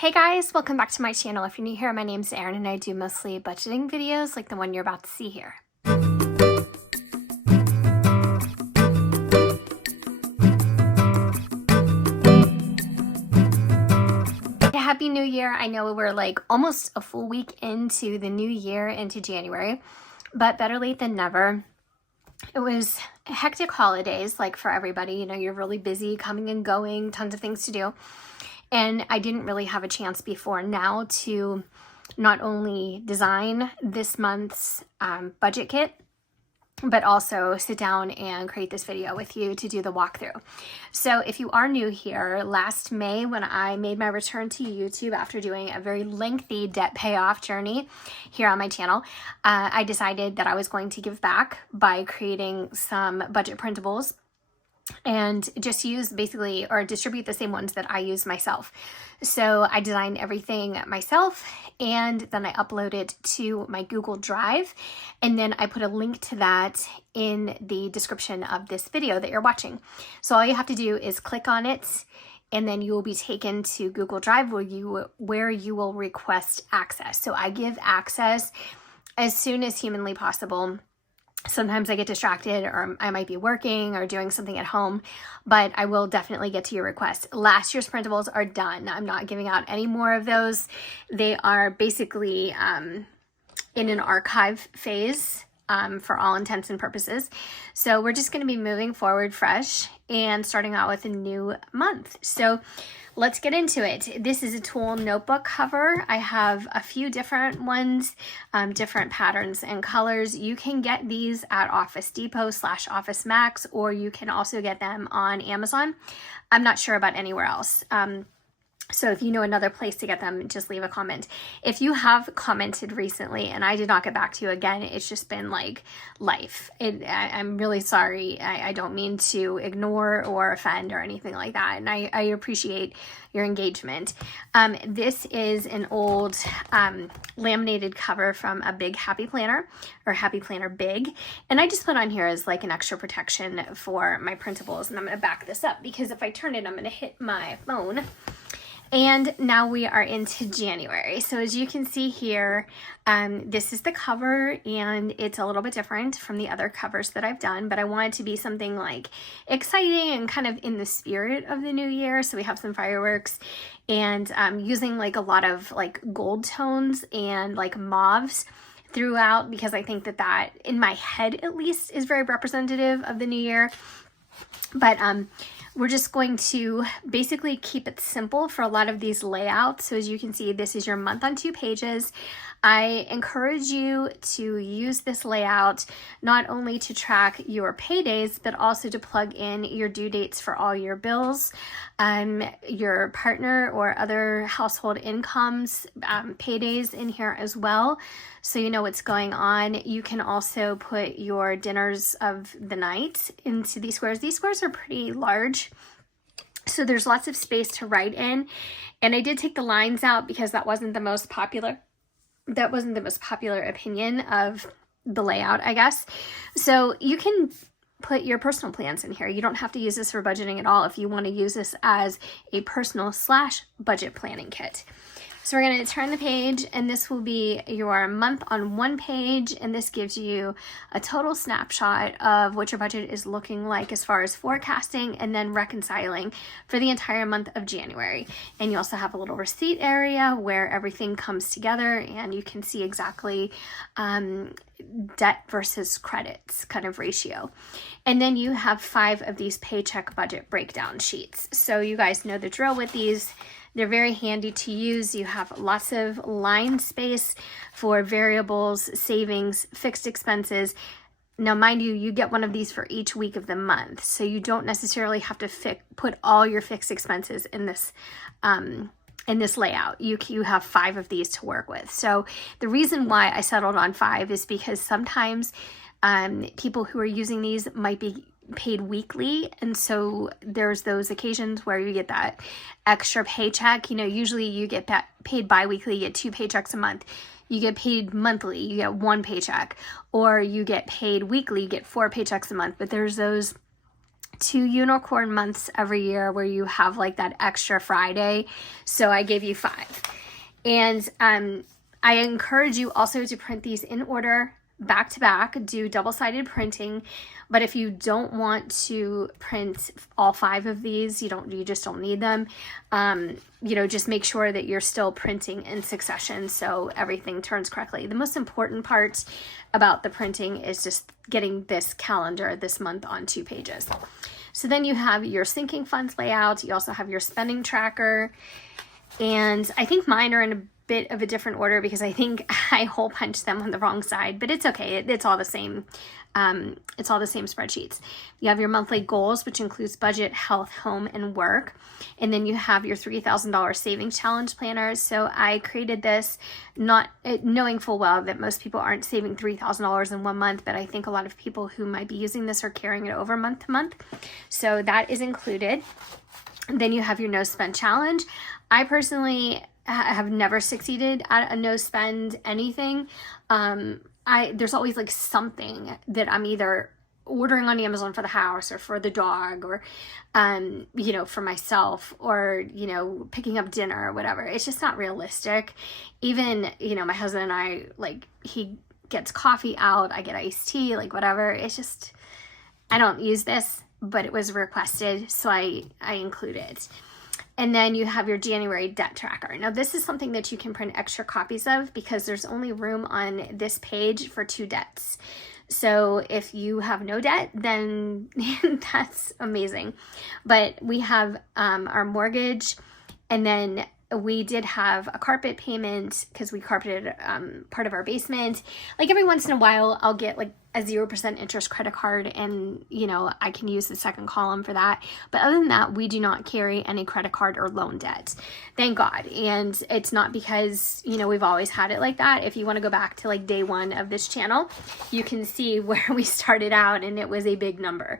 Hey guys, welcome back to my channel. If you're new here, my name's Erin and I do mostly budgeting videos like the one you're about to see here. Happy New Year. I know we're like almost a full week into the new year, into January, but better late than never. It was hectic holidays, like for everybody. You know, you're really busy coming and going, tons of things to do. And I didn't really have a chance before now to not only design this month's budget kit, but also sit down and create this video with you to do the walkthrough. So if you are new here, last May when I made my return to YouTube after doing a very lengthy debt payoff journey here on my channel, I decided that I was going to give back by creating some budget printables and just use basically or distribute the same ones that I use myself. So I designed everything myself and then I uploaded to my Google Drive, and then I put a link to that in the description of this video that you're watching. So all you have to do is click on it and then you will be taken to Google Drive where you will request access. So I give access as soon as humanly possible. Sometimes I get distracted or I might be working or doing something at home, but I will definitely get to your request. Last year's printables are done. I'm not giving out any more of those. They are basically in an archive phase for all intents and purposes. So we're just going to be moving forward fresh and starting out with a new month. So let's get into it. This is a tulle notebook cover. I have a few different ones, different patterns and colors. You can get these at Office Depot / Office Max, or you can also get them on Amazon. I'm not sure about anywhere else. So if you know another place to get them, just leave a comment. If you have commented recently and I did not get back to you again, it's just been like life. I'm really sorry. I don't mean to ignore or offend or anything like that. And I appreciate your engagement. This is an old laminated cover from a big Happy Planner or Happy Planner Big. And I just put on here as like an extra protection for my printables. And I'm going to back this up because if I turn it, I'm going to hit my phone. And now we are into January. So as you can see here, this is the cover and it's a little bit different from the other covers that I've done, but I want it to be something like exciting and kind of in the spirit of the new year. So we have some fireworks and using like a lot of like gold tones and like mauves throughout, because I think that in my head at least is very representative of the new year. But we're just going to basically keep it simple for a lot of these layouts. So as you can see, this is your month on 2 pages. I encourage you to use this layout not only to track your paydays, but also to plug in your due dates for all your bills, your partner or other household incomes, paydays in here as well, so you know what's going on. You can also put your dinners of the night into these squares. These squares are pretty large, so there's lots of space to write in. And I did take the lines out because that wasn't the most popular opinion of the layout, I guess. So you can put your personal plans in here. You don't have to use this for budgeting at all if you want to use this as a personal / budget planning kit. So we're going to turn the page, and this will be your month on 1 page, and this gives you a total snapshot of what your budget is looking like as far as forecasting and then reconciling for the entire month of January. And you also have a little receipt area where everything comes together and you can see exactly debt versus credits kind of ratio. And then you have 5 of these paycheck budget breakdown sheets. So you guys know the drill with these. They're very handy to use. You have lots of line space for variables, savings, fixed expenses. Now, mind you, you get one of these for each week of the month. So you don't necessarily have to put all your fixed expenses in this layout. You have 5 of these to work with. So the reason why I settled on 5 is because sometimes people who are using these might be paid weekly, and so there's those occasions where you get that extra paycheck. You know, usually you get paid bi-weekly, you get 2 paychecks a month. You get paid monthly, you get 1 paycheck, or you get paid weekly, you get 4 paychecks a month. But there's those 2 unicorn months every year where you have like that extra Friday. So I gave you 5. And I encourage you also to print these in order, back to back, do double-sided printing. But if you don't want to print all 5 of these, you just don't need them. Just make sure that you're still printing in succession so everything turns correctly. The most important part about the printing is just getting this calendar this month on 2 pages. So then you have your sinking funds layout. You also have your spending tracker. And I think mine are in a bit of a different order because I think I hole punched them on the wrong side, but it's okay. It's all the same. It's all the same spreadsheets. You have your monthly goals, which includes budget, health, home, and work. And then you have your $3,000 savings challenge planner. So I created this not knowing full well that most people aren't saving $3,000 in 1 month, but I think a lot of people who might be using this are carrying it over month to month. So that is included. Then you have your no spend challenge. I personally have never succeeded at a no spend anything. There's always like something that I'm either ordering on Amazon for the house or for the dog or, for myself or, picking up dinner or whatever. It's just not realistic. Even, my husband and I, like, he gets coffee out, I get iced tea, like whatever. It's just, I don't use this, but it was requested, so I include it. And then you have your January debt tracker. Now this is something that you can print extra copies of because there's only room on this page for 2 debts. So if you have no debt, then that's amazing. But we have our mortgage, and then we did have a carpet payment because we carpeted part of our basement. Like every once in a while, I'll get like a 0% interest credit card and, I can use the second column for that. But other than that, we do not carry any credit card or loan debt. Thank God. And it's not because, we've always had it like that. If you want to go back to like day 1 of this channel, you can see where we started out and it was a big number.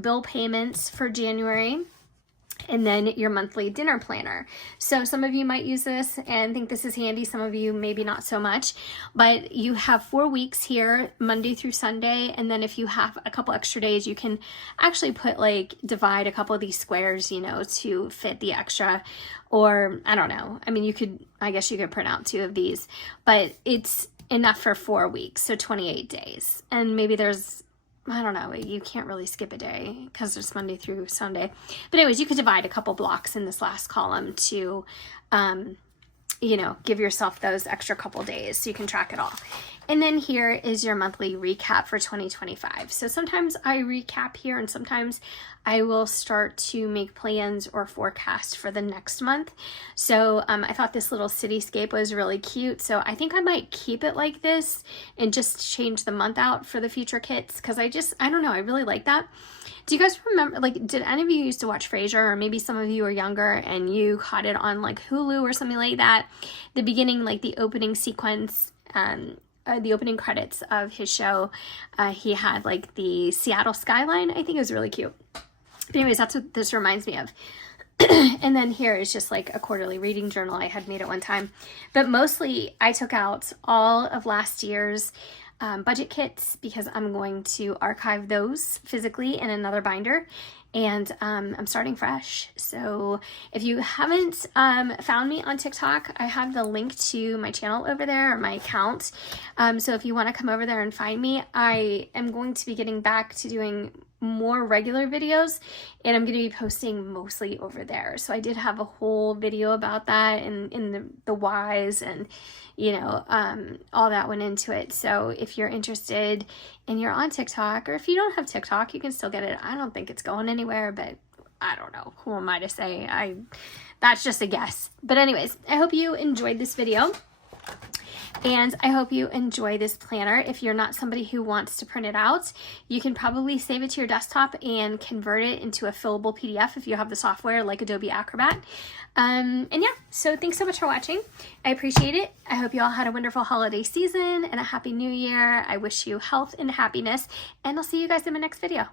Bill payments for January. And then your monthly dinner planner. So some of you might use this and think this is handy. Some of you maybe not so much, but you have 4 weeks here, Monday through Sunday. And then if you have a couple extra days, you can actually divide a couple of these squares, to fit the extra, or I don't know. I mean, I guess you could print out 2 of these, but it's enough for 4 weeks. So 28 days. And maybe I don't know, you can't really skip a day because it's Monday through Sunday. But anyways, you could divide a couple blocks in this last column to, give yourself those extra couple days so you can track it all. And then here is your monthly recap for 2025. So sometimes I recap here and sometimes I will start to make plans or forecast for the next month. So I thought this little cityscape was really cute. So I think I might keep it like this and just change the month out for the future kits because I don't know, I really like that. Do you guys remember, did any of you used to watch Frasier, or maybe some of you are younger and you caught it on like Hulu or something like that? The beginning, like the opening sequence, the opening credits of his show, he had like the Seattle skyline. I think it was really cute. But anyways, that's what this reminds me of. And then here is just like a quarterly reading journal I had made at one time. But mostly I took out all of last year's budget kits because I'm going to archive those physically in another binder. And I'm starting fresh. So if you haven't found me on TikTok, I have the link to my channel over there, or my account. So if you want to come over there and find me, I am going to be getting back to doing more regular videos, and I'm going to be posting mostly over there. So I did have a whole video about that and in the whys and all that went into it. So if you're interested and you're on TikTok, or if you don't have TikTok, you can still get it. I don't think it's going anywhere, but I don't know. Who am I to say? That's just a guess. But anyways, I hope you enjoyed this video. And I hope you enjoy this planner. If you're not somebody who wants to print it out, you can probably save it to your desktop and convert it into a fillable PDF if you have the software like Adobe Acrobat. And yeah, so thanks so much for watching. I appreciate it. I hope you all had a wonderful holiday season and a happy new year. I wish you health and happiness, and I'll see you guys in my next video.